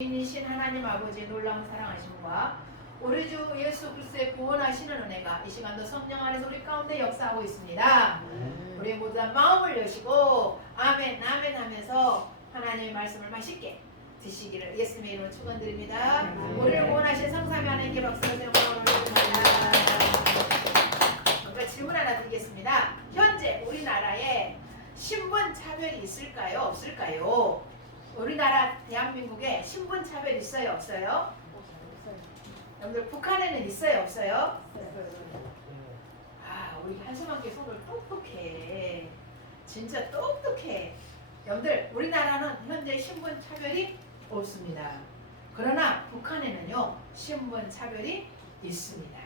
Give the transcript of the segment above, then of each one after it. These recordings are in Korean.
이신 하나님 아버지의 놀라운 사랑하심과 우리 주 예수 그리스도의 구원하시는 은혜가 이 시간도 성령 안에서 우리 가운데 역사하고 있습니다. 우리 모두 다 마음을 여시고 아멘 아멘 하면서 하나님의 말씀을 맛있게 드시기를 예수님의 이름으로 축원드립니다. 우리를 구원하신 성삼위 하나님께 박수를 올려드립니다. 질문 하나 드리겠습니다. 현재 우리나라에 신분 차별이 있을까요? 없을까요? 우리나라 대한민국에 신분 차별 있어요? 없어요? 여러분들 북한에는 있어요? 없어요? 아, 우리 한수만께 손을 똑똑해. 진짜 똑똑해. 여러분들 우리나라는 현재 신분 차별이 없습니다. 그러나 북한에는요 신분 차별이 있습니다.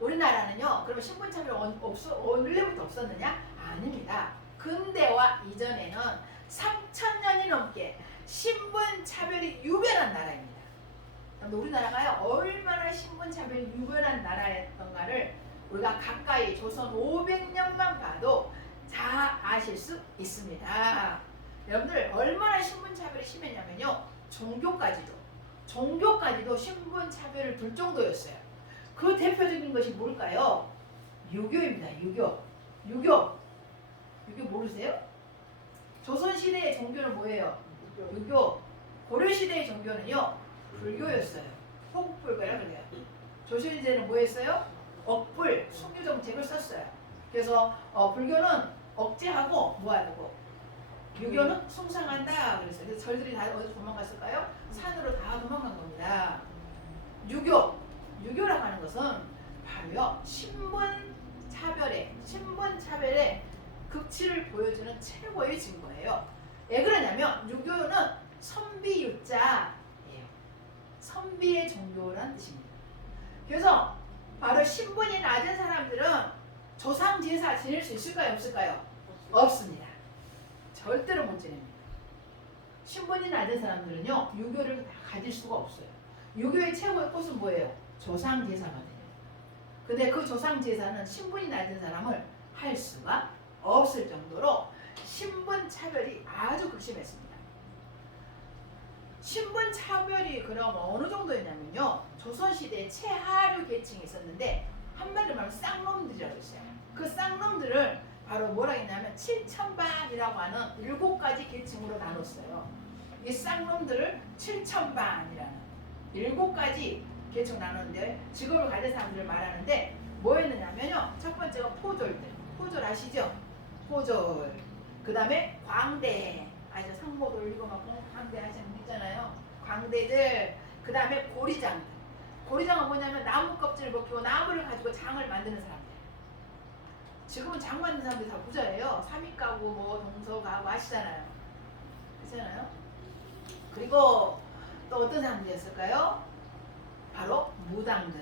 우리나라는요 그러면 신분 차별이 원래부터 없었느냐? 아닙니다. 근대와 이전에는 3,000년이 넘게 신분 차별이 유별한 나라입니다. 우리나라가요 얼마나 신분 차별이 유별한 나라였던가를 우리가 가까이 조선 500년만 봐도 다 아실 수 있습니다. 여러분들 얼마나 신분 차별이 심했냐면요 종교까지도 신분 차별을 둘 정도였어요. 그 대표적인 것이 뭘까요? 유교입니다. 유교 모르세요? 조선시대의 종교는 뭐예요? 유교. 고려시대의 종교는요 불교였어요. 호국불교라 그래요. 조선시대는 뭐였어요? 억불, 숭유 정책을 썼어요. 그래서 불교는 억제하고 뭐하고 유교는 숭상한다 그랬어요. 그래서 저희들이 다 어디서 도망갔을까요? 산으로 다 도망간 겁니다. 유교라고 하는 것은 바로요 신분 차별의 극치를 보여주는 최고의 증거예요. 왜 그러냐면 유교는 선비유자예요. 선비의 종교라는 뜻입니다. 그래서 바로 신분이 낮은 사람들은 조상 제사 지낼 수 있을까요? 없을까요? 없습니다. 절대로 못 지냅니다. 신분이 낮은 사람들은요 유교를 다 가질 수가 없어요. 유교의 최고의 꽃은 뭐예요? 조상 제사거든요. 근데 그 조상 제사는 신분이 낮은 사람을 할 수가 없을 정도로 신분 차별이 아주 극심했습니다. 신분 차별이 그럼 어느 정도였냐면요 조선시대에 최하류 계층이 있었는데 한마디로 말하면 쌍놈들이라고 했어요. 그 쌍놈들을 바로 뭐라 했냐면 7천반이라고 하는 7가지 계층으로 나눴어요. 이 쌍놈들을 7천반이라는 7가지 계층 나눴는데 직업을 가진 사람들을 말하는데 뭐였느냐면요 첫 번째가 포졸 아시죠? 포졸. 그 다음에 광대. 아시죠? 상복 올리고 막 광대 하시는 분 있잖아요. 광대들. 그 다음에 고리장. 고리장은 뭐냐면 나무 껍질을 벗기고 나무를 가지고 장을 만드는 사람들. 지금은 장 만드는 사람들이 다 부자예요. 삼입가구, 뭐 동서가구 아시잖아요. 그렇잖아요. 그리고 또 어떤 사람들이었을까요? 바로 무당들.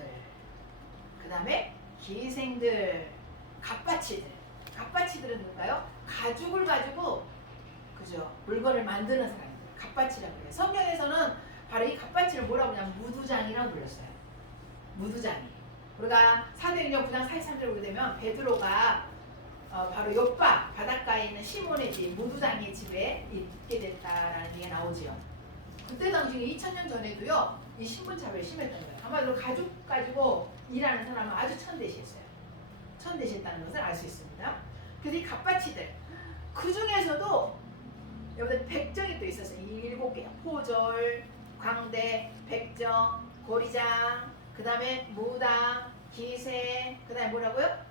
그 다음에 기생들, 갑바치들은 누군가요? 가죽을 가지고 그죠 물건을 만드는 사람들 갑바치라고 해요. 성경에서는 바로 이 갑바치를 뭐라고 하냐면 무두장이라고 불렀어요. 무두장이. 우리가 사도행전 9장 43절을 보게 되면 베드로가 바로 요파 바닷가에 있는 시몬의 집 무두장의 집에 있게 됐다라는 얘기가 나오지요. 그때 당시에 2000년 전에도요 이 신분차별이 심했던 거예요. 아마도 가죽 가지고 일하는 사람은 아주 천대시했다는 것을 알 수 있습니다. 그래서 이 갑바치들 그 중에서도 여러분 백정이 또 있었어요. 이 7개 포졸, 광대, 백정, 고리장, 그 다음에 무당, 기생, 그 다음에 뭐라고요?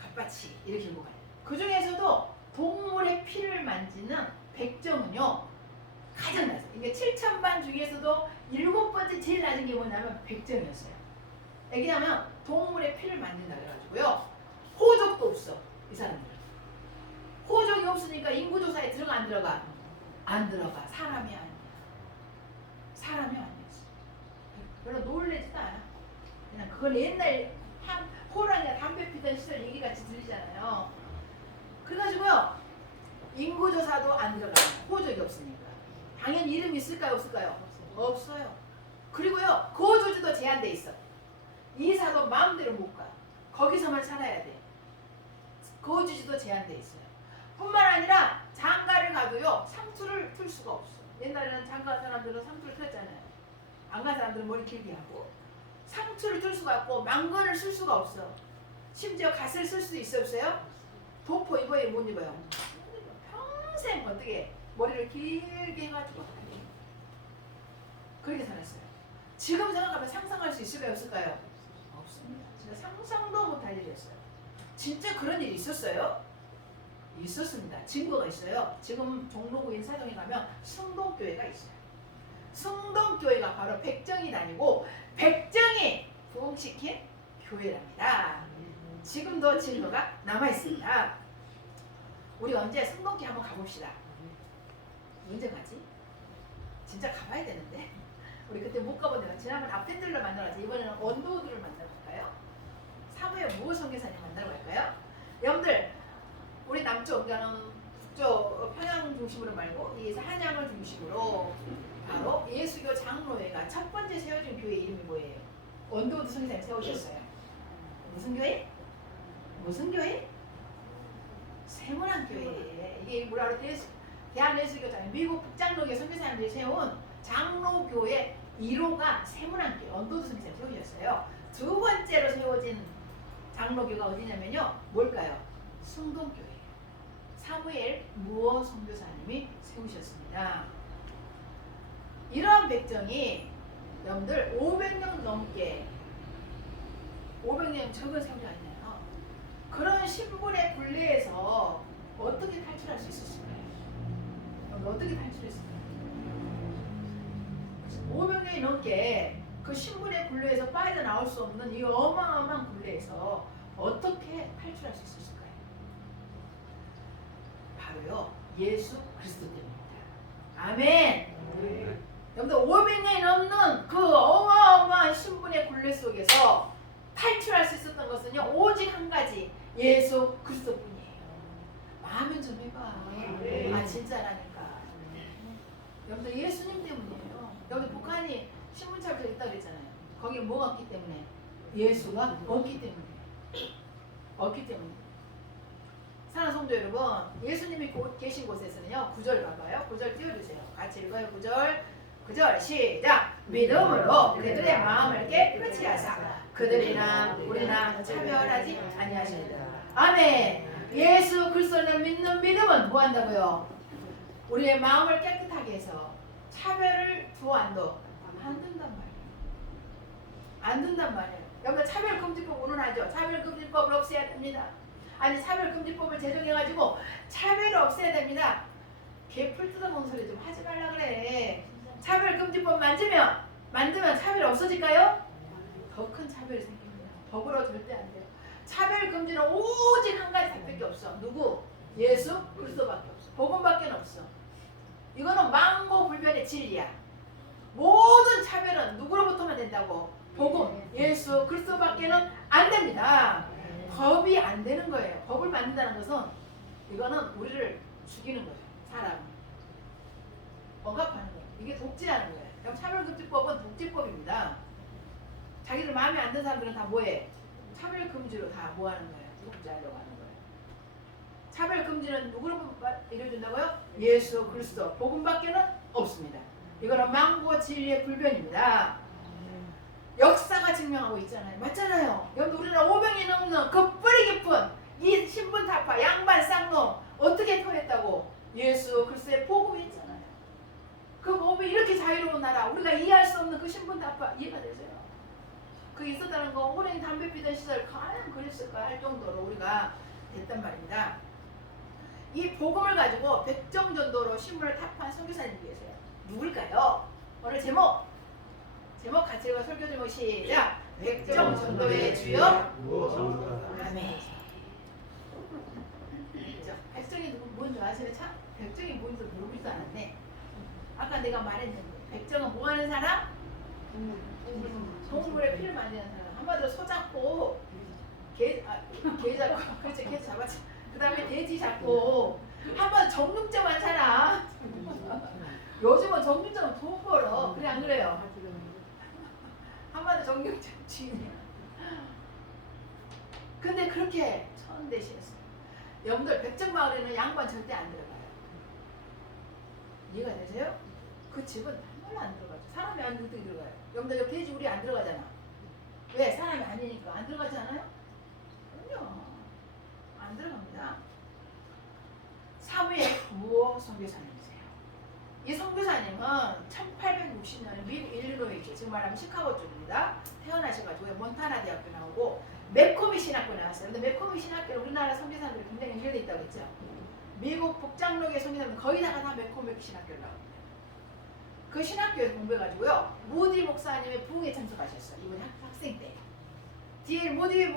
갑바치 이렇게 읽고 가요. 그 중에서도 동물의 피를 만지는 백정은요 가장 낮아요. 이게 7천반 중에서도 7번째 제일 낮은 게 뭐냐면 백정이었어요. 왜냐하면 동물의 피를 만진다 그래가지고요 호족도 없어 이 사람들은. 호족이 없으니까 인구조사에 들어가 안 들어가? 안 들어가. 사람이 아니었어. 별로 놀래지도 않아. 그냥 그건 옛날 호랑이가 담배 피던 시절 얘기같이 들리잖아요. 그래가지고요 인구조사도 안 들어가요. 호족이 없으니까. 당연히 이름이 있을까요? 없을까요? 없어요. 그리고요 거주지도 제한돼 있어. 이사도 마음대로 못 가. 거기서만 살아야 돼. 거주지도 제한돼 있어요. 뿐만 아니라 장가를 가도요 상투를 틀 수가 없어. 옛날에는 장가 간 사람들은 상투를 틀었잖아요. 안 간 사람들은 머리 길게 하고. 상투를 틀 수가 없고 망건을 쓸 수가 없어. 심지어 갓을 쓸 수도 있어 없어요? 도포 입어요 못 입어요? 평생 어떻게 머리를 길게 해가지고 그렇게 살았어요. 지금 생각하면 상상할 수 있을까요 없을까요? 없습니다. 진짜 상상도 못할 일이었어요. 진짜 그런 일이 있었어요? 있었습니다. 증거가 있어요. 지금 종로구 인사동에 가면 승동교회가 있어요. 승동교회가 바로 백정이 다니고 백정이 부흥시킨 교회랍니다. 지금도 증거가 남아있습니다. 우리 언제 승동교회 한번 가봅시다. 언제 가지? 진짜 가봐야 되는데 우리 그때 못 가본 데가 지난번 앞텐들로 만나가지고 이번에는 원도우들을 만나러 갈까요? 사무엘 무호 선교사님 만나러 갈까요? 여러분들 우리 남쪽 북쪽 평양 중심으로 말고 이 한양을 중심으로 바로 예수교 장로회가 첫 번째 세워진 교회 이름이 뭐예요? 원도우드 선교사님 세우셨어요. 무슨 교회? 무슨 교회? 세문안교회. 이게 뭐라 그래? 대한예수교장 미국 북장로교 선교사님들이 세운 장로교회 1호가 세문안교회 원도우드 선교사님 세우셨어요. 두 번째로 세워진 장로교가 어디냐면요. 뭘까요? 승동교회. 사무엘 무호 선교사님이 세우셨습니다. 이러한 백정이 여러분들 500명 넘게 500명 적은 세우지 않나요? 그런 신분의 굴레에서 어떻게 탈출할 수 있었을까요? 어떻게 탈출했을까요? 500명이 넘게 그 신분의 굴레에서 빠져나올 수 없는 이 어마어마한 굴레에서 어떻게 탈출할 수 있었을까요? 바로요 예수 그리스도 때문입니다. 아멘. 여러분들 500년이 넘는 그 어마어마한 신분의 굴레 속에서 탈출할 수 있었던 것은요 오직 한 가지 예수 그리스도뿐이에요. 마음은 좀 해봐. 아 진짜라니까. 여러분들 예수님 때문이에요. 여러분들 북한이 신분차별이 있다고 그랬잖아요. 거기에 뭐가 없기 때문에? 예수가 없기 때문에. 없기 때문에. 사랑하는 성도 여러분, 예수님이 계신 곳에서는요 9절 봐봐요. 9절 띄워주세요. 같이 읽어요. 9절 시작. 믿음으로 그들의 마음을 깨끗이 하사 그들이나 우리나 차별하지 아니하시리라. 아멘. 예수 그리스도를 믿는 믿음은 뭐 한다고요? 우리의 마음을 깨끗하게 해서 차별을 두어안도 안 된단 말이에요. 안 된단 말이에요. 여러분 차별금지법 운운하죠. 차별금지법을 없애야 됩니다. 아니 차별금지법을 제정해가지고 차별을 없애야 됩니다. 개풀 뜯어먹는 소리 좀 하지 말라 그래. 차별금지법 만들면 차별이 없어질까요? 더 큰 차별이 생깁니다. 법으로 절대 안 돼요. 차별금지는 오직 한 가지 답밖에 없어. 누구? 예수 그리스도밖에 없어. 복음밖에 없어. 이거는 망고불변의 진리야. 모든 차별은 누구로부터만 된다고? 복음, 예수 그리스도밖에는 안 됩니다. 법이 안 되는 거예요. 법을 만든다는 것은 이거는 우리를 죽이는 거예요. 사람 억압하는 거예요. 이게 독재하는 거예요. 그럼 차별금지법은 독재법입니다. 자기들 마음에 안 드는 사람들은 다 뭐해? 차별금지로 다 뭐하는 거예요? 독재하려고 하는 거예요. 차별금지는 누구로 이루어진다고요? 예수 그리스도 복음밖에는 없습니다. 이거는 망고 진리의 불변입니다. 역사가 증명하고 있잖아요. 맞잖아요. 여러분 우리나라 500이 넘는 그 뿌리 깊은 이 신분타파 양반 쌍놈 어떻게 토했다고? 예수 그리스도의 복음이 있잖아요. 그 복음이 이렇게 자유로운 나라 우리가 이해할 수 없는 그 신분타파 이해가 되세요? 그게 있었다는 거 오랜 담배 피던 시절 과연 그랬을까 할 정도로 우리가 됐단 말입니다. 이 복음을 가지고 백정전도로 신분을 타파한 선교사님이 계세요. 누굴까요? 오늘 제목 같이 읽어. 설교 제목 시작. 백정전도의 주여. 아멘. 백정이 뭔지 아시는 참? 백정이 뭔지 모르지도 않았네. 아까 내가 말했는데 백정은 뭐 하는 사람? 동물의 피를 만지는 사람. 한마디로 소 잡고 개 잡고 그렇지 개 잡았지. 그 다음에 돼지 잡고 한번 정육점 한 사람. 요즘은 정육점은 돈 벌어. 그래 안 그래요? 한마디 정육점 주인이야. 근데 그렇게 천대시했어요. 여러분들 백정마을에는 양반 절대 안 들어가요. 이해가 되세요? 그 집은 정말 안 들어가죠. 사람이 안 어떻게 들어가요? 여러분들 여기 돼지 우리 안 들어가잖아. 왜? 사람이 아니니까 안 들어가지 않아요? 그럼요. 안 들어갑니다. 사무엘 구호 선교사님이세요. 이 선교사님은 1860년에 미국 일리노이주, 지금 말하면 시카고 쪽입니다. 태어나셔가지고 몬타나 대학교 나오고 맥코미 신학교 나왔어요. 근데 맥코미 신학교는 우리나라 선교사님들이 굉장히 연결돼 있다고 했죠. 미국 북장로계 선교사님은 거의다가 다 맥코미 신학교를 나옵니다. 그 신학교에서 공부해가지고요. 모디 목사님의 부흥에 참석하셨어요. 이번 학생 때. 뒤에 모디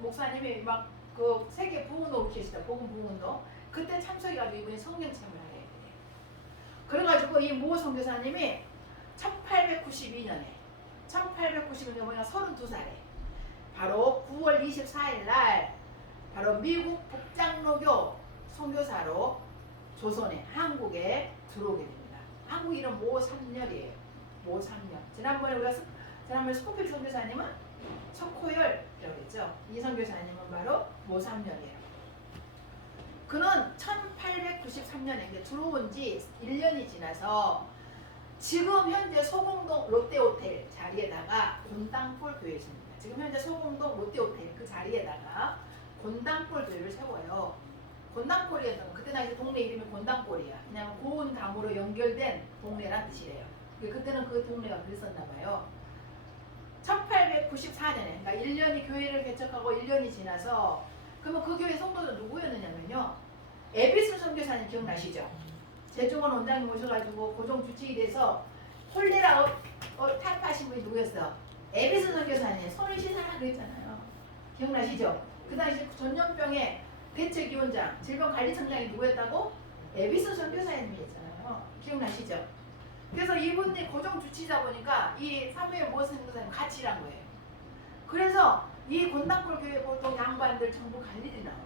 목사님이 막 그 세계 부흥운동 계시다. 복음 부흥운동. 그때 참석해가지고 이분이 성령 체험을 하게 돼요. 그래가지고 이 모 선교사님이 1892년에 뭐냐 32살에 바로 9월 24일 날 바로 미국 북장로교 선교사로 조선에 한국에 들어오게 됩니다. 한국 이름 모삼렬이에요. 모삼렬. 지난번에 스코필 선교사님은 석호열이라고 했죠. 이 선교사님은 바로 모삼렬이에요. 그는 1893년에 들어온 지 1년이 지나서 지금 현재 소공동 롯데호텔 자리에다가 곤당골 교회를 있습니다. 지금 현재 소공동 롯데호텔 그 자리에다가 곤당골 교회를 세워요. 곤당골이었던 그때 당시 동네 이름이 곤당골이야. 그냥 고운 담으로 연결된 동네란 뜻이래요. 그때는 그 동네가 그랬었나 봐요. 1894년에 그러니까 1년이 교회를 개척하고 1년이 지나서 그러면 그 교회 성도는 누구였느냐면요. 에비스 선교사님 기억나시죠? 제중원 원장님 오셔가지고 고종 주치의 돼서 콜레라 탈파하신 분이 누구였어? 에비스 선교사님 손을 씻으라 그랬잖아요. 기억나시죠? 그 당시 전염병의 대책위원장, 질병관리청장이 누구였다고? 에비스 선교사님이었잖아요. 기억나시죠? 그래서 이분이 고종 주치자 보니까 이 사무엘 모스 선교사님 같이 일한 거예요. 그래서 이 곤당골 교회 보통 양반들 전부 관리들이 나와요.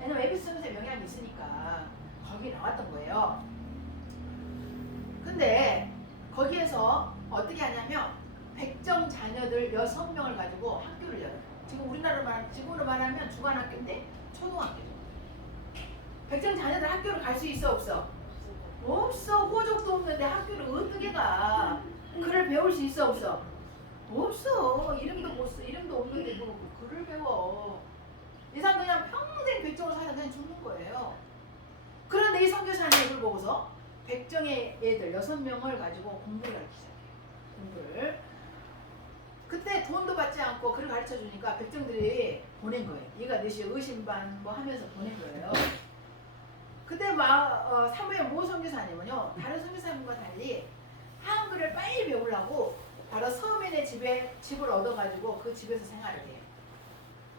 왜냐면 에비스 선생의 영향이 있으니까 거기 나왔던 거예요. 근데 거기에서 어떻게 하냐면 백정 자녀들 6명을 가지고 학교를 열어요. 지금으로 말하면 중간학교인데 초등학교죠. 백정 자녀들 학교를 갈 수 있어 없어? 없어. 호적도 없는데 학교를 어떻게 가? 글을 배울 수 있어 없어? 없어. 이름도 못 써. 이름도 없는데 뭐 글을 배워. 이 사람 그냥 평생 백정으로 살다 그냥 죽는 거예요. 그런데 이 선교사님 이걸 보고서 백정의 애들 6명을 가지고 공부를 가르치기 시작해요. 공부를. 그때 돈도 받지 않고 글을 가르쳐 주니까 백정들이 보낸 거예요. 얘가 넷이 의심반 뭐 하면서 보낸 거예요. 그때 사무엘 모 선교사님은요. 다른 선교사님과 달리 한글을 빨리 배우려고 바로 서민의 집을 얻어가지고 그 집에서 생활을 해요.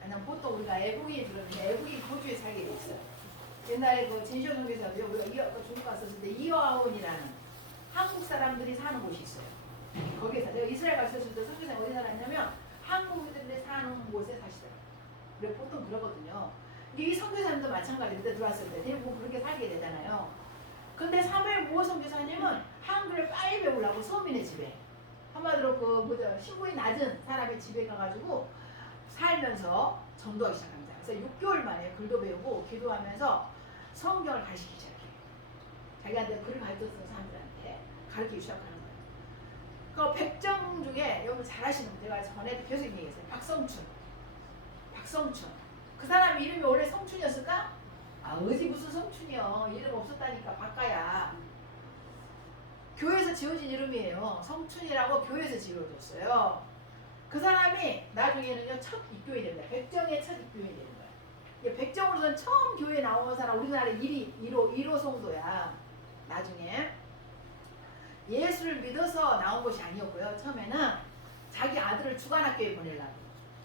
왜냐면 보통 우리가 애국인 들었는데 애국인 거주에 살게 돼 있어요. 옛날에 그 진시호 선교사도요. 우리가 중국 갔었을 때 이화원이라는 한국 사람들이 사는 곳이 있어요. 거기에 살아요. 이스라엘 갔었을 때 선교사님 어디 살았냐면 한국인들이 사는 곳에 사시더라고요. 그래 보통 그러거든요. 이 선교사님도 마찬가지로 그때 들어왔을 때 대부분 그렇게 살게 되잖아요. 근데 사무엘 모 선교사님은 한글을 빨리 배우려고 서민의 집에 한마디로 신분이 낮은 사람의 집에 가가지고 살면서 전도하기 시작합니다. 그래서 6개월 만에 글도 배우고 기도하면서 성경을 가르치기 시작해요. 자기한테 글을 가르쳤던 사람들한테 가르치기 시작하는 거예요. 그 백정 중에 여러분 잘하시는 분 제가 전에 계속 얘기했어요. 박성춘. 그 사람 이름이 원래 성춘이었을까? 어디 무슨 성춘이요. 이름 없었다니까 바꿔야. 교회에서 지어진 이름이에요. 성춘이라고 교회에서 지어줬어요. 그 사람이 나중에는요 첫 입교인이 됩니다. 백정의 첫 입교인이 되는 거예요. 백정으로서는 처음 교회에 나온 사람 우리나라 1호 성도야. 나중에 예수를 믿어서 나온 것이 아니었고요. 처음에는 자기 아들을 주간학교에 보내려고.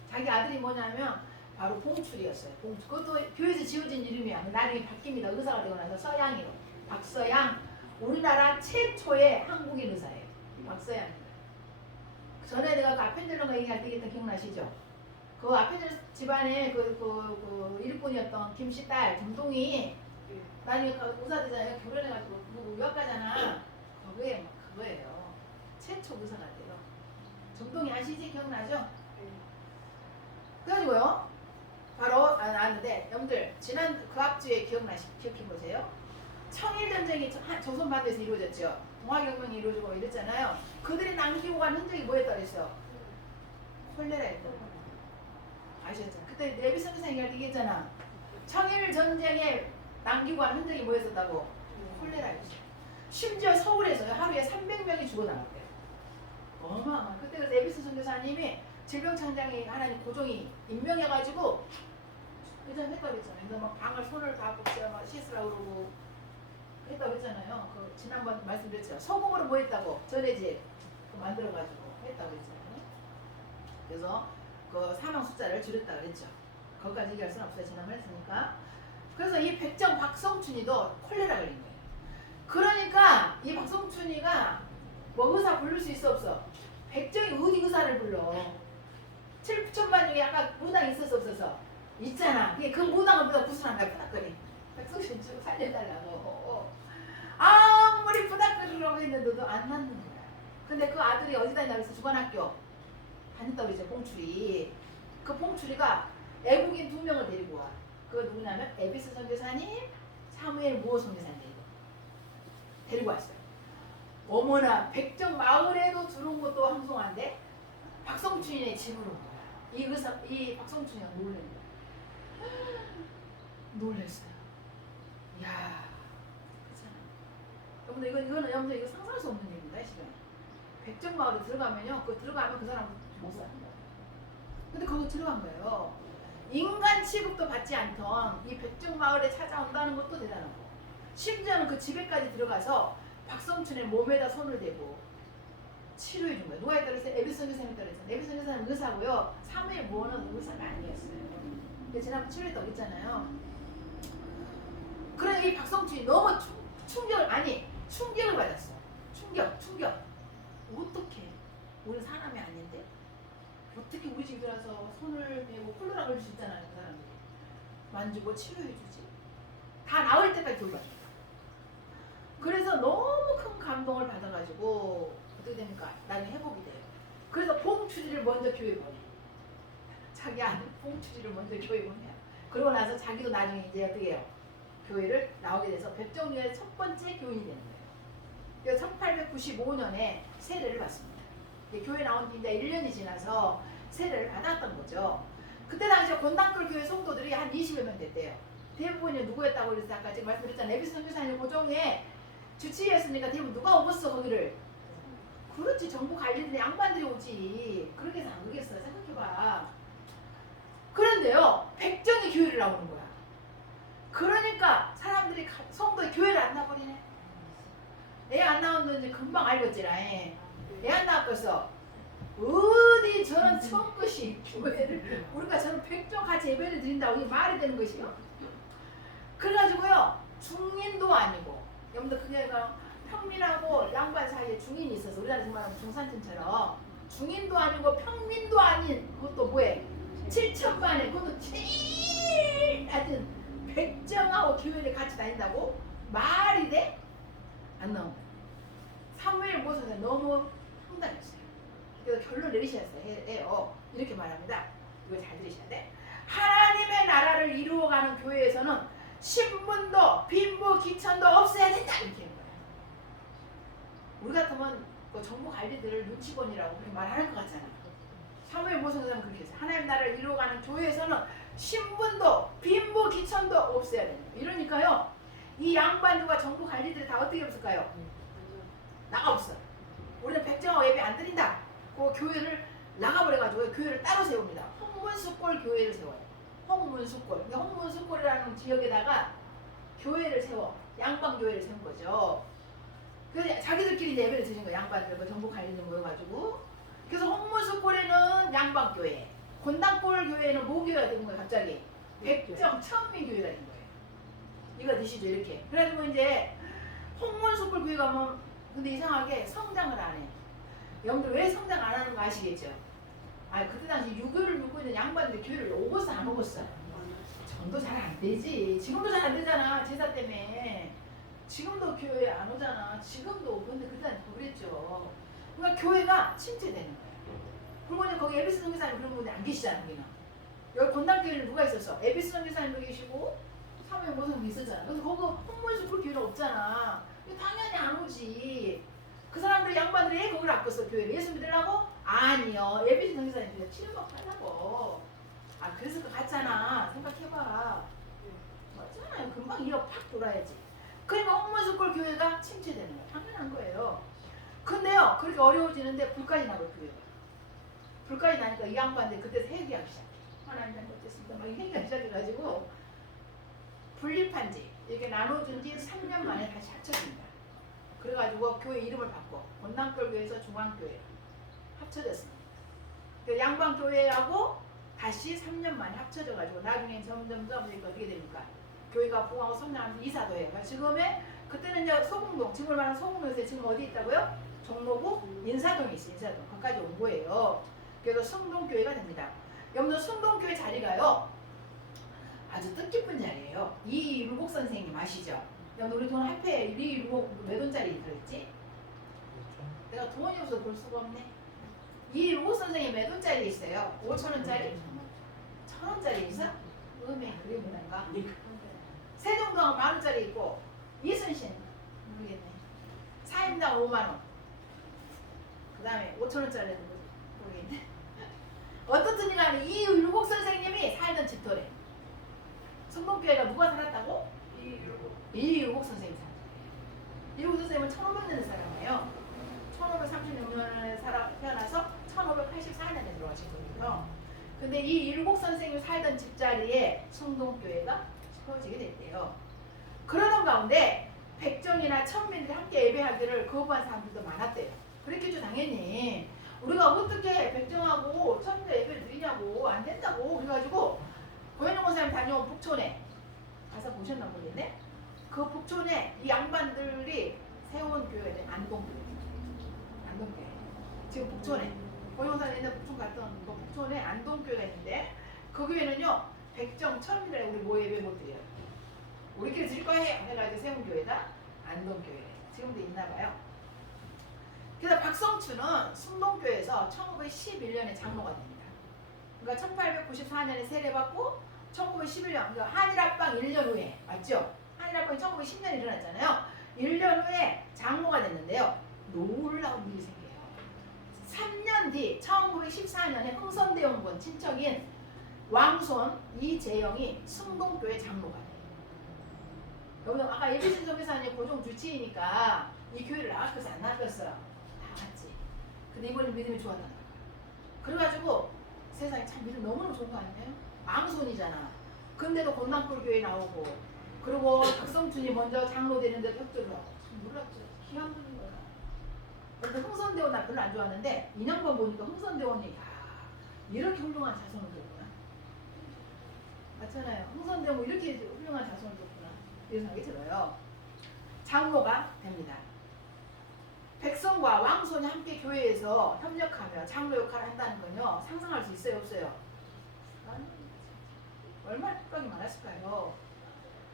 자기 아들이 뭐냐면 바로 봉출이었어요. 봉출. 그것도 교회에서 지어진 이름이야. 나중에 바뀝니다. 의사가 되고 나서 서양이로. 박서양. 우리나라 최초의 한국인 의사예요. 박서양. 전에 내가 그 아펜젤론가 얘기할 때 기억나시죠? 그 아펜젤 집안에 그 일꾼이었던 김씨 딸 정동이 나중에 의사 되잖아요. 결혼해가지고 유학 가잖아. 그거예요. 최초 의사가 돼요. 정동이 아시지? 기억나죠? 그래가지고요. 바로 봤는데 여러분들 지난 그 앞주에 기억해 보세요. 청일전쟁이 조선 반도에서 이루어졌죠. 동아혁명이 이루어지고 이랬잖아요. 그들이 남기고 간 흔적이 뭐였다고 했어요? 콜레라였다. 아셨죠? 그때 레비 선생님이 얘기했잖아. 청일전쟁에 남기고 간 흔적이 뭐였었다고? 콜레라였죠. 심지어 서울에서 하루에 300명이 죽어나갔대요. 어마어마. 그때 그 레비스 선교사님이 질병청장이 하나님 고종이 임명해가지고 그전 했다고 했잖아요. 그래서 막 방을 손을 다 뽑자 막 씻으라고 그러고 했다고 했잖아요. 그 지난번 말씀드렸죠. 소금으로 뭐 했다고? 전해질 만들어가지고 했다고 했잖아요. 그래서 그 사망 숫자를 줄였다고 그랬죠. 거기까지 얘기할 수는 없어요. 지난번 했으니까. 그래서 이 백정 박성춘이도 콜레라 걸린 거예요. 그러니까 이 박성춘이가 뭐 의사 부를 수 있어 없어? 백정이 어디 의사를 불러? 7천만 중에 아까 무당 있었어 없어서? 있잖아. 그 무당은 보다 구슬한다 부닥거리. 백성춘 좀 살려달라고. 아무리 부닥거리라고 했는데도 안 낫는 거야. 근데 그 아들이 어디 다니냐고 해서 주관학교 다녔다고 그러죠. 봉출이. 그 봉출이가 애국인 2명을 데리고 와. 그거 누구냐면 에비스 선교사님, 사무엘 무호 선교사님 데리고 왔어요. 어머나 백정 마을에도 들어온 것도 황송한데 박성춘이네 집으로 온 거야. 이 박성춘이가 놀란 거야. 놀랐어요. 이야, 그렇잖아. 여러분들 이거는 여러분들 이거 상상할 수 없는 일입니다. 지금 백정 마을에 들어가면요, 들어가면 그 사람 못 사는 거야. 근데 거기 들어간 거예요. 인간 취급도 받지 않던 이 백정 마을에 찾아온다는 것도 대단하고, 심지어는 그 집에까지 들어가서 박성춘의 몸에다 손을 대고 치료해 준 거예요. 누가 했다고 했어요? 에비스 선교사님이 했다고 했어요. 에비스 선교사님 의사고요. 사무엘 무어는 의사가 아니었어요. 지난번 치료했다고 했잖아요. 그래 이 박성춘이 너무 충격을 받았어. 충격. 어떻게? 우리는 사람이 아닌데 어떻게 우리 집에 들어와서 손을 대고 콜로라 걸릴 수 있잖아요. 그 사람들이 만지고 치료해 주지. 다 나을 때까지 돌봐줘. 그래서 너무 큰 감동을 받아가지고 어떻게 됩니까? 나중에 회복이 돼요. 그래서 봉추리를 먼저 교회 보내. 자기 아들 봉추리를 먼저 교회 보내요. 그러고 나서 자기도 나중에 이제 어떻게 해요? 교회를 나오게 돼서 백정교회의 첫 번째 교인이 되는 거예요. 그래서 1895년에 세례를 받습니다. 교회 나온 지 이제 1년이 지나서 세례를 받았던 거죠. 그때 당시에 권당돌 교회 성도들이 한 20여 명 됐대요. 대부분이 누구였다고 그래서 아까 지금 말씀드렸잖아요. 에비스 선교사님 고종의 주치의였으니까 대부분 누가 오겠어 거기를? 그렇지, 정부 관리들이 양반들이 오지. 그렇게 해서 안 그겠어. 생각해봐. 그런데요, 백정이 교회를 나오는 거야. 그러니까 사람들이 성도의 교회를 안 나버리네. 애 안 나왔는지 금방 알겠지라. 애 안 나왔겠어. 어디 저런 처음것이 교회를 우리가 저런 백정 같이 예배를 드린다고 이게 말이 되는 것이요? 그래가지고요, 중인도 아니고, 여러분들 그게가 평민하고 양반 사이에 중인이 있어서 우리나라에서 말하면 중산층처럼 중인도 아니고 평민도 아닌 그것도 뭐해? 7천만에 그것도 제일 낮은 백정하고 교회를 같이 다닌다고? 말이 돼? 안 나온다. 사무엘 모세는 너무 황당했어요. 그래서 결론 내리셔야 해요. 이렇게 말합니다. 이거 잘 들으셔야 돼. 하나님의 나라를 이루어가는 교회에서는 신분도 빈부 기천도 없어야 된다 이렇게 하는 거예요. 우리 같으면 그 정부 관리들을 눈치본이라고 그렇게 말하는 것 같잖아. 사무엘 모세는 그렇게 했어요. 하나님 나라를 이루어가는 교회에서는 신분도 빈부 기천도 없어야 된다. 이러니까요, 이 양반들과 정부 관리들이 다 어떻게 없을까요? 나가 없어. 우리는 백정하고 예배 안 드린다. 그 교회를 나가버려가지고 교회를 따로 세웁니다. 홍문숫골 교회를 세워요. 홍문숫골. 홍문숫골이라는 지역에다가 교회를 세워. 양반 교회를 세운 거죠. 그래서 자기들끼리 예배를 드린 거예요. 양반들, 그 정부 관리들 모여가지고. 그래서 홍문숫골에는 양반 교회, 권당골 교회는 모교회가 된 거예요. 갑자기 백정 천민 교회가 된 거예요. 이거 드시죠 이렇게. 그래가지고 이제 홍문숫골 교회 가면 근데 이상하게 성장을 안 해. 여러분들 왜 성장 안 하는 거 아시겠죠? 그때 당시 유교를 믿고 있는 양반들이 교회를 오고서 안 오고서 전도 잘 안 되지. 지금도 잘 안 되잖아. 제사 때문에. 지금도 교회 안 오잖아. 지금도. 근데 그때 당시 그랬죠. 그러니까 교회가 침체되는 거야. 그리고 이제 거기 에비스 선교사님 그런 분이 안 계시잖아. 거기는. 여기 건담교회는 누가 있었어? 에비스 선교사님도 계시고 사무엘 모성도 있었잖아. 그래서 거기 홍문수풀 교회는 없잖아. 당연히 안 오지. 그 사람들이 양반들이 거기를 아꼈어. 교회를 예수 믿으려고? 아니요. 에비스 선교사님들 치료받으려고. 아 그래서 그 갔잖아. 생각해봐. 맞잖아요. 금방 이어 팍 돌아야지. 그러니까 홍문수풀 교회가 침체되는 거야. 당연한 거예요. 근데요 그렇게 어려워지는데 불까지 나고 교회가. 불까지 나니까 이 양반들 그때 회개하기 시작해. 하나님 잘못했습니다. 막 회개하기 시작해가지고 분립한 지 이렇게 나눠준 지 3년 만에 다시 합쳐집니다. 그래가지고 교회 이름을 바꿔 원남골교회에서 중앙교회 합쳐졌습니다. 그 양방교회하고 다시 3년 만에 합쳐져가지고 나중에 점점점 이렇게 어떻게 됩니까? 교회가 부흥하고 성장하면서 이사도 해요. 지금의 그때는 이제 소공동 지금을 말하는 소공동에서 지금 어디 있다고요? 종로구 인사동에 있어요. 인사동 거기까지 온 거예요. 그래서 성동교회가 됩니다. 여러분들 성동교회 자리가요 아주 뜻깊은 자리예요. 이율복 선생님 아시죠? 여러분 우리 돈 한패에 이율복 몇 원짜리 들었지? 내가 돈이 없어서 볼 수가 없네. 이율복 선생님 몇 원짜리 있어요? 5,000원짜리? 1,000원짜리 있어? 음에 그게 뭐란가? 세종동은 10,000원짜리 있고 이순신 모르겠네. 4인당 5만원. 그 다음에 5,000원짜리 모르겠네. 어떻든 간에 이율복 선생님이 살던 집터래. 성동교회가 누가 살았다고? 이율복 선생님 살았어요. 이율복 선생님은 1500년에 살았네요. 1536년에 태어나서 1584년에 들어가신 거거든요. 근데 이 이율복 선생님이 살던 집자리에 성동교회가 세워지게 됐대요. 그러는 가운데 백정이나 천민들이 함께 예배하기를 거부한 사람들도 많았대요. 그랬겠죠 당연히. 우리가 어떻게 백정하고 천민들 예배를 드리냐고 안 된다고 그래가지고 고현영 목사님 다녀온 북촌에 가서 보셨나 모르겠네. 그 북촌에 이 양반들이 세운 교회는 안동교회. 안동교회. 지금 북촌에 고현영 목사님 옛날 북촌 갔던 그 북촌에 안동교회가 있는데 그 교회는요 백정 천민들에 우리 뭐 예배 못 드려요. 우리끼리 드릴 거야 해가지고 세운 교회다 안동교회. 지금도 있나봐요. 그래서 박성춘은 순동교회에서 1911년에 장로가 됩니다. 그러니까 1894년에 세례받고 1911년 그러니까 한일합방 1년 후에 맞죠? 한일합방이 1910년에 일어났잖아요. 1년 후에 장로가 됐는데요. 놀라운 일이 생겨요. 3년 뒤 1914년에 흥선대원군 친척인 왕손 이재영이 순동교회 장로가 돼요. 여러분 아까 예비신 선교사님 고종 주치의니까 이 교회를 나갔겠어 안 나갔겠어요? 나갔지. 근데 이번에 믿음이 좋았단 말이야. 그래가지고 세상에 참 믿음 너무너무 좋은 거 아니에요? 왕손이잖아. 근데도 건남골교회 나오고 그리고 박성춘이 먼저 장로 되는데 협조를 하고 몰랐죠. 희한 분인 거야. 근데 흥선대원 나 별로 안 좋아하는데 2년간 보니까 흥선대원이 야 이렇게 훌륭한 자손을 뒀구나. 맞잖아요. 흥선대원 뭐 이렇게 훌륭한 자손을 뒀구나. 이런 생각이 들어요. 장로가 됩니다. 백성과 왕손이 함께 교회에서 협력하며 장로 역할을 한다는 건요. 상상할 수 있어요? 없어요? 얼마나 핍박이 많았을까요?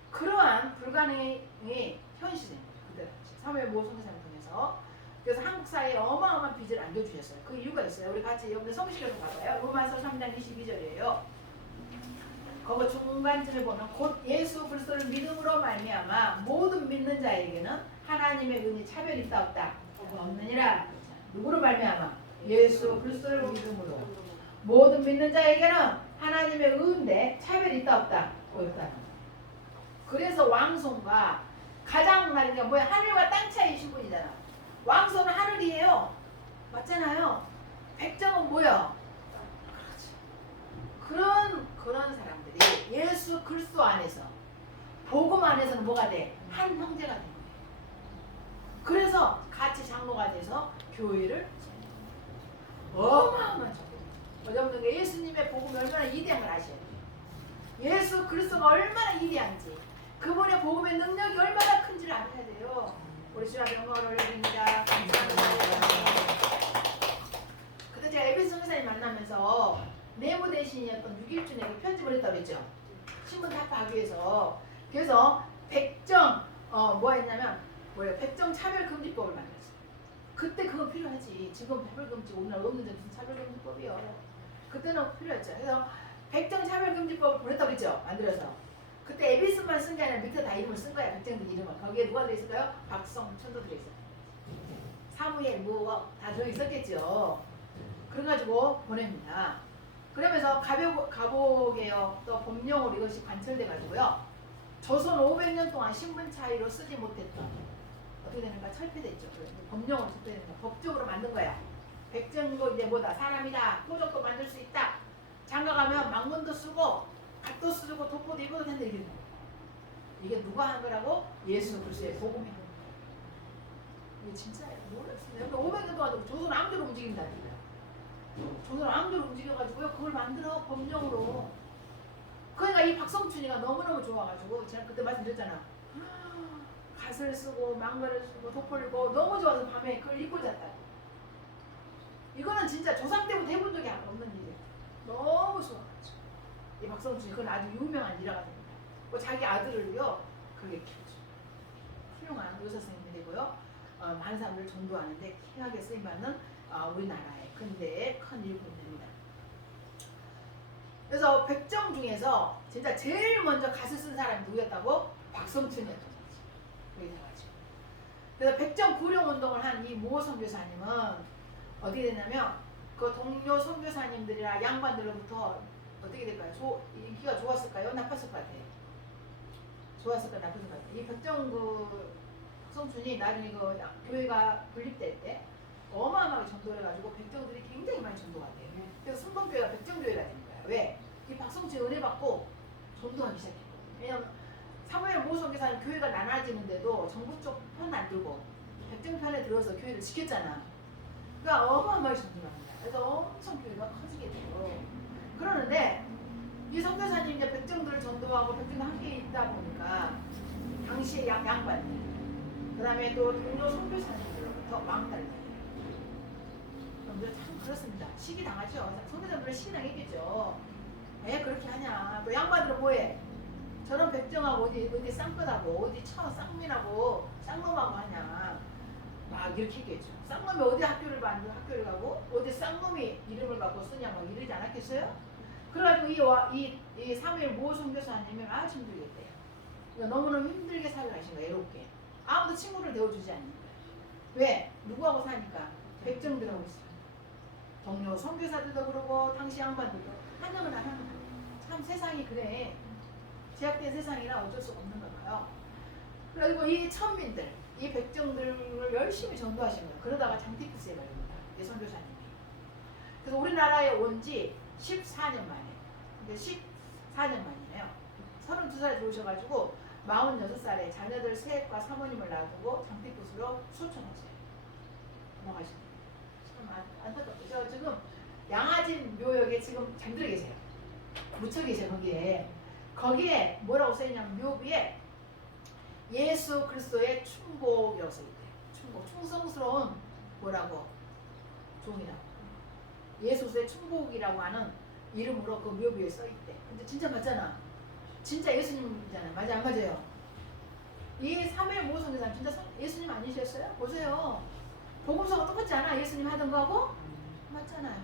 그러한 불가능의 현실입니다. 그때같이 사무엘 모 선교사님을 통해서. 그래서 한국 사회에 어마어마한 빚을 안겨주셨어요. 그 이유가 있어요. 우리 같이 여러분들 성경을 봐봐요. 로마서 3장 22절이에요. 거기 중간쯤에 보면 곧 예수 그리스도를 믿음으로 말미암아 모든 믿는 자에게는 하나님의 은혜 차별이 있다 없다 없느니라. 누구로 말미암아? 예수 그리스도를 믿음으로 모든 믿는 자에게는 하나님의 은혜 차별이 있다 없다 없다. 그래서 왕손과 가장 말이냐 뭐야 하늘과 땅 차이신 분이잖아. 왕손은 하늘이에요. 맞잖아요. 백정은 뭐야? 그런 사람들이 예수 그리스도 안에서 복음 안에서는 뭐가 돼? 한 형제가 된 거예요. 그래서 같이 장로가 돼서 교회를 어마어마한 적입니다. 여러분들 예수님의 복음이 얼마나 위대한 걸 아셔야 돼요. 예수 그리스도가 얼마나 위대한지 그분의 복음의 능력이 얼마나 큰지를 알아야 돼요. 우리 주님 앞에 영광을 올려드립니다. 감사합니다. 그때 제가 에베소 선교사님 만나면서 내부 대신이었던 6.1주년에 편집을 했다고 그랬죠. 신분 타파하기 위해서. 그래서 백정 뭐 했냐면 뭐예요? 백정 차별금지법을 만들었어요. 그때 그거 필요하지. 지금 차별금지 오늘 없는데 무슨 차별금지법이요. 그때는 필요했죠. 그래서 백정차별금지법을 보냈다고 그랬죠? 만들어서. 그때 에비스만 쓴 게 아니라 밑에 다 이름을 쓴 거야. 백정들 이름을. 거기에 누가 들어있을까요? 박성춘도 들어있어요. 사무엘 다 들어있었겠죠. 그래가지고 보냅니다. 그러면서 가보게요. 또 법령으로 이것이 관철돼가지고요. 조선 500년 동안 신분 차이로 쓰지 못했던 어떻게 되는가 철폐됐죠. 법령으로 철폐되는 거. 법적으로 만든 거야. 백정도 이제 뭐다 사람이다. 호적도 만들 수 있다. 장가 가면 망문도 쓰고 갓도 쓰고 독보도 입어도 된다 이게 이게 누가 한 거라고? 예수 그리스도의 복음이 한 거예요. 이게 진짜예요. 몰랐어요. 500년 동안 조선 왕조로 움직인다니까요. 조선 왕조로 움직여가지고요. 그걸 만들어 법령으로. 그러니까 이 박성춘이가 너무너무 좋아가지고 제가 그때 말씀드렸잖아. 갓을 쓰고 망가를 쓰고 독보를 너무 좋아서 밤에 그걸 입고 잤다. 이거는 진짜 조상 때부터 해본 적이 없는 일이에요. 너무 좋아가지고 이 박성춘이 그건 아주 유명한 일화가 됩니다. 자기 아들을요 그렇게 키우죠. 훌륭한 의사 선생님들이고요. 많은 사람들을 전도하는데 귀하게 쓰임받는 우리나라의 근대의 큰 일꾼입니다. 그래서 백정 중에서 진짜 제일 먼저 갓을 쓴 사람이 누구였다고? 박성춘이었던 거지. 그게 돼가지고. 그래서 백정 구룡운동을 한 이 모 선교사님은 어떻게 됐냐면 그 동료 선교사님들이나 양반들로부터 어떻게 될까요? 인기가 좋았을까요? 나빴을 것 같아요. 좋았을까 나빴을 것 같아요. 이 백정 박성춘이 나중에 교회가 분립될 때 어마어마하게 전도를 해가지고 백정들이 굉장히 많이 전도가 돼요. 그래서 순봉교회가 백정교회가 된 거야. 왜? 이 박성춘이 은혜 받고 전도하기 시작했거든요. 왜냐면 사무엘 모 선교사님 교회가 나눠지는데도 정부 쪽 편 안 들고 백정 편에 들어서 교회를 지켰잖아. 그러니까 어마어마하게 전도를 합니다. 그래서 엄청 교회가 커지게 돼요. 그러는데 이 선교사님 이제 백정들을 전도하고 백정들 함께 있다 보니까 당시의 양반들 그 다음에 또 동료 선교사님들로부터 왕따를 당해요. 여러분들 참 그렇습니다. 시기 당하죠. 선교사님들은 시기 당했겠죠. 왜 그렇게 하냐. 또 양반들은 뭐해? 저런 백정하고 어디 쌍끝하고 어디 쌍민하고 쌍놈하고 하냐. 막 이렇게 얘기했죠. 쌍놈이 어디 학교를 가고 어디 쌍놈이 이름을 갖고 쓰냐 막 이러지 않았겠어요? 그래가지고 이 사무엘 모 선교사님은 아주 힘들겠대요. 그러니까 너무너무 힘들게 살고 가신 거예요. 외롭게. 아무도 친구를 대워주지 않는 거예요. 왜? 누구하고 사니까? 백정들하고 있어요. 동료 선교사들도 그러고 당시 양반들도 한영은 안 하는 거예요. 참 세상이 그래. 제약된 세상이라 어쩔 수 없는 가 봐요. 그리고 이 천민들, 이 백정들을 열심히 전도하신 거예요. 그러다가 장티푸스에 걸립니다. 이 선교사님이. 그래서 우리나라에 온 지 14년 만에. 근데 14년 만이에요. 32살에 들어오셔가지고 46살에 자녀들 셋과 사모님을 놔두고 장티푸스로 수천하세요. 넘어가시네요. 참 안타깝죠. 지금 양아진 묘역에 지금 잠들어 계세요. 묻혀 계세요. 거기에 뭐라고 써있냐면 묘비에 예수 그리스도의 충복이라고 써있대요. 충복, 충성스러운 뭐라고? 종이라고. 예수 그리스도의 충복이라고 하는 이름으로 그 묘비에 써있대. 근데 진짜 맞잖아. 진짜 예수님이잖아요. 맞아 안 맞아요? 이 사무엘 모 선교사님 진짜 예수님 아니셨어요? 보세요. 복음서가 똑같지 않아? 예수님 하던 거하고? 맞잖아요.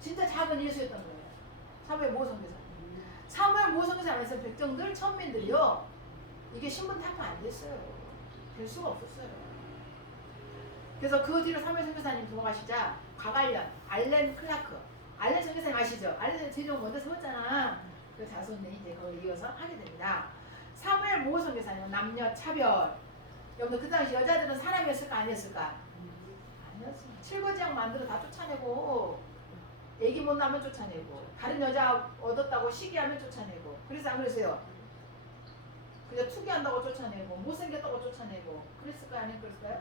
진짜 작은 예수였던 거예요. 사무엘 모 선교사님. 사무엘 모 선교사님에서 백정들, 천민들이요. 이게 신분 탁도 안 됐어요. 될 수가 없었어요. 그래서 그 뒤로 사무엘 선교사님 돌아가시자 가갈련, 알렌 클라크. 알렌 선교사님 아시죠? 알렌 제일 먼저 세웠잖아. 그 자손이 이제 그걸 이어서 하게 됩니다. 사무엘 모 선교사님은 남녀 차별. 여러분들 그 당시 여자들은 사람이었을까 아니었을까? 아니었습니다. 칠거지약 만들어 다 쫓아내고 애기 못 낳으면 쫓아내고 다른 여자 얻었다고 시기하면 쫓아내고 그래서 안 그랬어요? 그냥 투기한다고 쫓아내고 못생겼다고 쫓아내고 그랬을까요? 아니면 그랬을까요?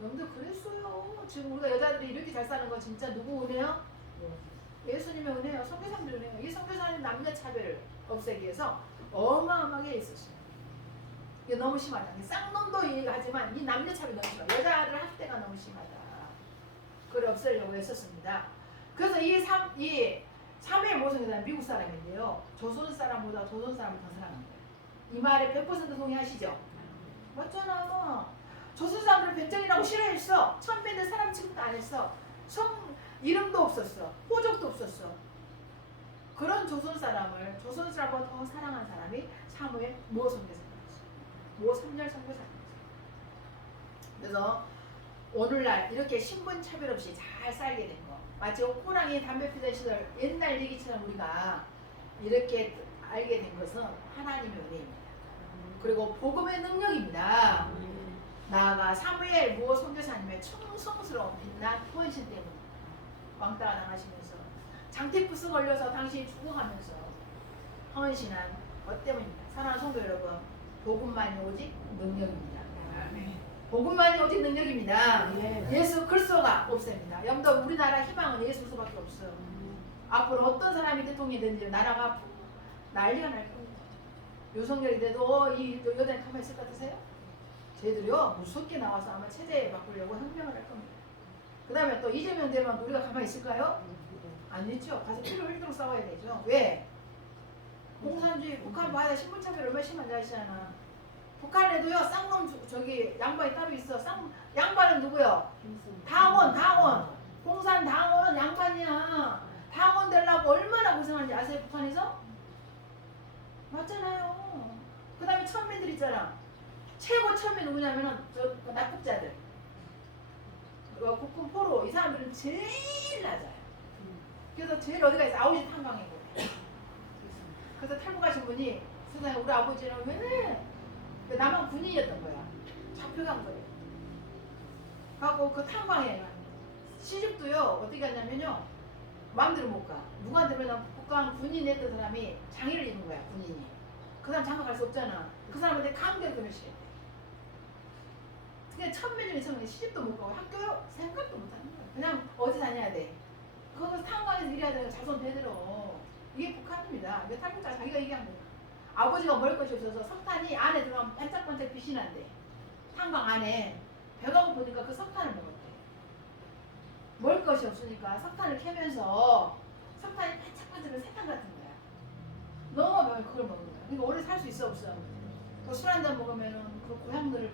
여러분들 그랬어요. 지금 우리가 여자들이 이렇게 잘 사는 거 진짜 누구 은혜요? 예수님의 은혜요. 선교사님들 은혜요. 이 선교사님 남녀 차별을 없애기 위해서 어마어마하게 있었어요. 이게 너무 심하다. 쌍놈도 이해하지만 이 남녀 차별이 너무 심하다. 여자들 학대가 너무 심하다. 그걸 없애려고 했었습니다. 그래서 이 사무엘 모 선교사는 미국 사람인데요. 조선 사람보다 조선 사람을 더 사랑합니다. 이 말에 100% 동의하시죠? 맞잖아. 조선 사람들은 백정이라고 싫어했어. 천민들 사람 취급도 안 했어. 이름도 없었어. 호적도 없었어. 그런 조선 사람을 조선 사람보다 더 사랑한 사람이 사무엘 모 선교사였어요. 모 3절 선교사입니다. 그래서 오늘날 이렇게 신분 차별 없이 잘 살게 된 거. 마치 호랑이 담배 피던 시절 옛날 얘기처럼 우리가 이렇게 알게 된 것은 하나님의 은혜입니다. 그리고 복음의 능력입니다. 나아가 사무엘 모 선교사님의 충성스러운 빛난 헌신 때문에 왕따가 당하시면서 장티푸스 걸려서 당신이 죽어가면서 헌신한 것 때문입니다. 사랑하는 성도 여러분, 복음만이 오직 능력입니다. 복음만이 오직 능력입니다. 예수 그리스도가 없습니다. 여러분들 우리나라 희망은 예수 그리스도밖에 없어요. 앞으로 어떤 사람이 대통령이 되든지 나라가 난리가 날 겁니다. 윤석열이 돼도 이 여당이 가만히 있을 것 같으세요? 쟤들이요 무섭게 나와서 아마 체제 바꾸려고 혁명을 할 겁니다. 그 다음에 또 이재명 되면 우리가 가만히 있을까요? 안 있죠. 가서 피를 흘리도록 싸워야 되죠. 왜? 공산주의 북한 봐야 신분차별 얼마나 심한지 아시잖아. 북한에도요 쌍놈 저기 양반이 따로 있어. 양반은 누구요? 당원. 공산 당원은 양반이야. 당원 되려고 얼마나 고생하는지 아세요? 북한에서? 맞잖아요. 그 다음에 천민들 있잖아. 최고 천민 누구냐면은 저 납북자들. 국군 포로 이 사람들은 제일 낮아요. 그래서 제일 어디가 있어? 아우지 탄광이고. 그래서 탈북하신 분이 세상에 우리 아버지는 왜 남한 군인이었던 거야. 잡혀간 거예요. 하고 그 탄광에 시집도요 어떻게 갔냐면요 마음대로 못 가. 누구한테 그러냐 북한 군인 했던 사람이 장애를 입은 거야 군인이. 그 사람 장가 갈 수 없잖아. 그 사람한테 강제로 시켰대. 그냥 천명 중에 천명 시집도 못 가고 학교 생각도 못 하는 거야. 그냥 어디 다녀야 돼. 거기서 탄광에서 일해야 되는 자손 대대로. 이게 북한입니다. 이게 탈북자 자기가 얘기한 거야. 아버지가 먹을 것이 없어서 석탄이 안에 들어가면 반짝반짝 빛이 난대. 탄광 안에 배가 고프니까 그 석탄을 먹었대. 먹을 것이 없으니까 석탄을 캐면서 석탄이 반짝반짝한 세탄 같은 거야. 너무 매워 그걸 먹는 거야. 그러니까 오래 살 수 있어 없어. 술 한 잔 먹으면은 그 고향들을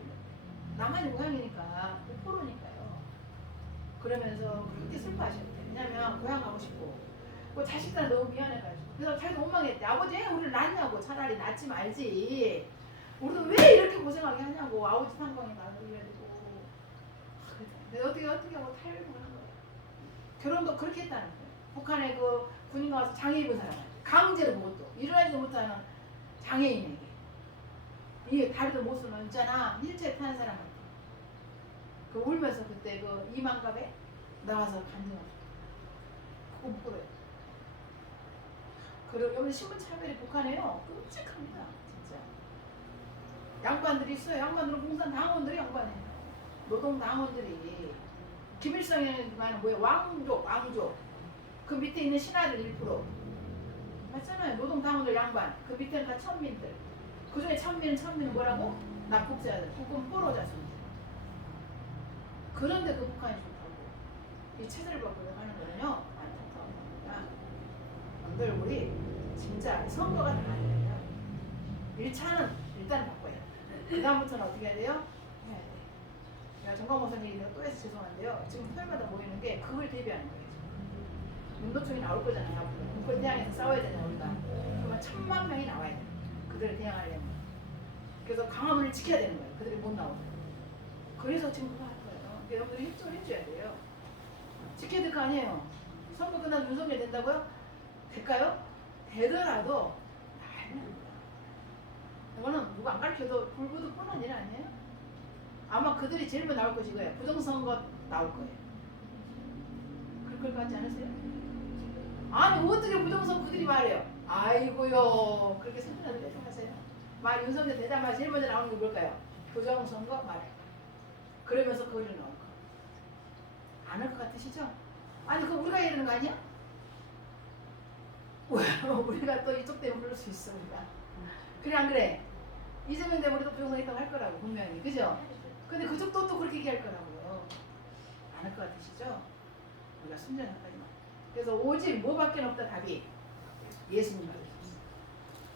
남한이 고향이니까 포로니까요. 그러면서 그렇게 슬퍼하셨대. 왜냐면 고향 가고 싶고 그 자식들 너무 미안해가지고 그래서 자기도 원망했대. 아버지 왜 우리를 낳냐고. 차라리 낳지 말지. 우리도 왜 이렇게 고생하게 하냐고. 아버지 탄광에 나도 이래야 되고. 내가 어떻게 하고 탈북을 한 거야. 결혼도 그렇게 했다는 거야. 북한에 그 군인 가서 장애 입은 사람 강제로 그것도 일어나지도 못하는 장애인에게 이게 다리도 못 쓰는 있잖아. 휠체어 타는 사람한테 그 울면서 그때 그 이만갑에 나와서 간증하고 그거 못 그래. 그리고 여기 신분차별이 북한에요 끔찍합니다. 진짜 양반들이 있어요. 양반들은 공산 당원들이 양반이에요. 노동 당원들이 김일성에는 뭐야 왕족 그 밑에 있는 신하들 1% 맞잖아요. 노동 당원들 양반 그 밑에는 다 천민들. 그 중에 천민은 뭐라고? 납북자들 국군 포로 자손들. 그런데 그 북한이 좋다고 이 체제를 바꾸려고 하는 거는요 안타까운 겁니다. 남들 우리 진짜 선거가 다 아니에요. 1차는 일단 바꿔야 돼. 그 다음부터는 어떻게 해야 돼요? 해야 돼. 제가 정광호 선생님이 또 해서 죄송한데요. 지금 토요일마다 모이는 게 그걸 대비하는 거예요. 운동총이 나올 거잖아요. 앞으로. 그걸 대항해서 싸워야 되잖아요. 우리가. 그러면 1000만 명이 나와야 돼. 그들을 대항하려면. 그래서 강화문을 지켜야 되는 거예요. 그들이 못 나오고. 그래서 지금 그거 할 거예요. 여러분들이 협조를 해줘야 돼요. 지켜야 될 거 아니에요. 선거 끝나서 윤석열 된다고요? 될까요? 되더라도 난리납니다. 이거는 누가 안 가르쳐도 불구도 뻔한 일 아니에요? 아마 그들이 제일 먼저 나올 것이 거예요. 부정선거 나올 거예요. 그럴 것 같지 않으세요? 아니 어떻게 부정선거 그들이 말해요? 아이고요 그렇게 생각하는 데 하세요. 말 윤석열 되자마자 제일 먼저 나오는 게 뭘까요? 부정선거 말해. 그러면서 그걸 넣을 거. 안 할 것 같으시죠? 아니 그거 우리가 해야 되는 거 아니야? 우리가 또 이쪽 때문에 그럴 수 있어 우리가. 그래 안 그래? 이재명 되면 우리도 부정선거 있다고 할 거라고 분명히 그죠? 근데 그쪽도 또 그렇게 얘기할 거라고요. 안 할 것 같으시죠? 우리가 순전하까지만. 그래서 오직 뭐밖에 없다 답이 예수님밖에 없어.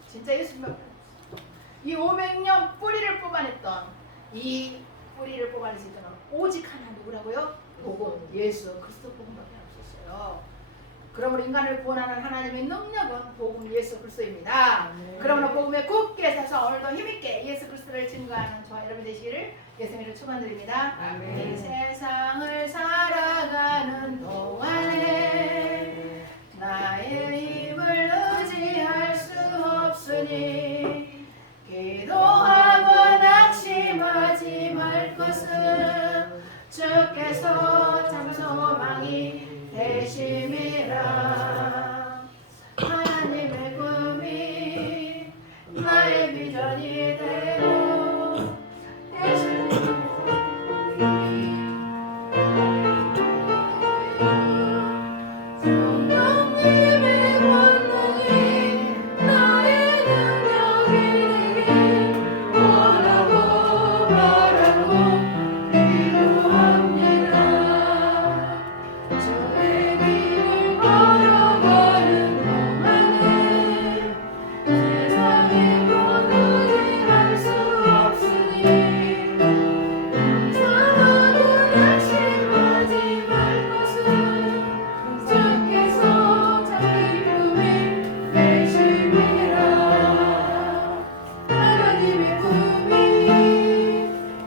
진짜 예수님밖에 없어. 이 500년 뿌리를 뽑아냈던 이 뿌리를 뽑아낼 수 있던 오직 하나 누구라고요? 복음 예수 그리스도 복음밖에 없었어요. 그러므로 인간을 구원하는 하나님의 능력은 복음 예수 그리스도입니다. 그러므로 복음에 굳게 서서 오늘도 힘있게 예수 그리스도를 증거하는 저와 여러분 되시기를 예수님으로 축원드립니다. 이 세상을 살아가는 동안에 나의 힘을 의지할 수 없으니 기도하고 낙심하지 말 것은 주께서 참 소망이 되심이라. 하나님의 꿈이 나의 비전이 되고 예수님의 성령님의 권능이 나의 능력이 되길 원하고 바라고 기도합니다. 주의 길을 걸어가는 동안에 세상의 권능이 할 수 없으니 감사하고 낙심하지 말 것은 주께서 참 기쁨이 되심이라. 하나님의 꿈이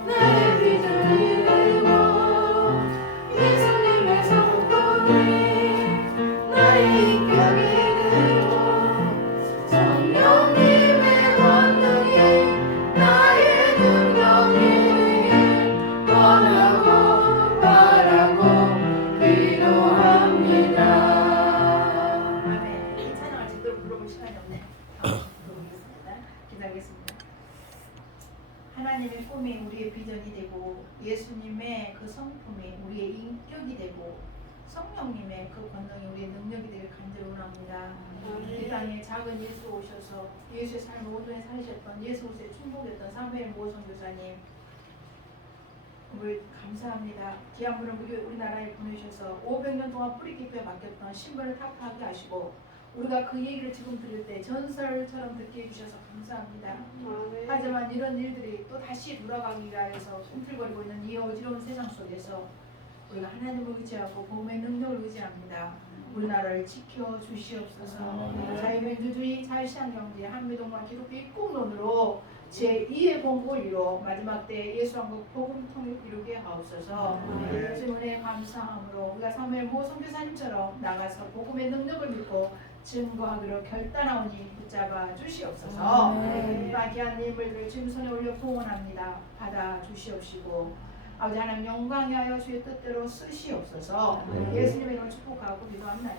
나의 비전이 되고 예수님의 성품이 나의 인격이 되고 성령님의 권능이 나의 능력이 되길 원하고 바라고 기도합니다. 아멘. 이 찬양을 제대로 불러볼 시간이 없네. 부르겠습니다. 기다리겠습니다. 하나님의 꿈이 우리의 비전이 되고 예수님의 그 성품이 우리의 인격이 되고 성령님의 그 권능이 우리의 능력이 되길 간절히 원합니다. 이 땅에 작은 예수 오셔서 예수의 삶을 오전에 살으셨던 예수 옷에 충복했던 사무엘 모 선교사님 우리 감사합니다. 귀한 분을 우리나라에 보내셔서 500년 동안 뿌리 깊게 맡겼던 신분을 타파하게 하시고 우리가 그 얘기를 지금 들을 때 전설처럼 듣게 해주셔서 감사합니다. 하지만 이런 일들이 또 다시 돌아가기 위해서 꿈틀거리고 있는 이 어지러운 세상 속에서 우리가 하나님을 의지하고 복음의 능력을 의지합니다. 우리나라를 지켜 주시옵소서. 자유민주주의, 자유시장경제, 한미동맹 기독교 입국론으로 제2의 공국을 이뤄 마지막 때 예수왕국 복음 통일 이루게 하옵소서. 주님 은혜에 감사함으로 우리가 사무엘 모 선교사님처럼 나가서 복음의 능력을 믿고 증거하기로 결단하오니 붙잡아 주시옵소서. 귀한 예물들을 주님 손에 올려 구원합니다. 받아 주시옵시고 아버지 하나님 영광이 하여 주의 뜻대로 쓰시옵소서. 예수님의 이름으로 축복하고 기도합니다.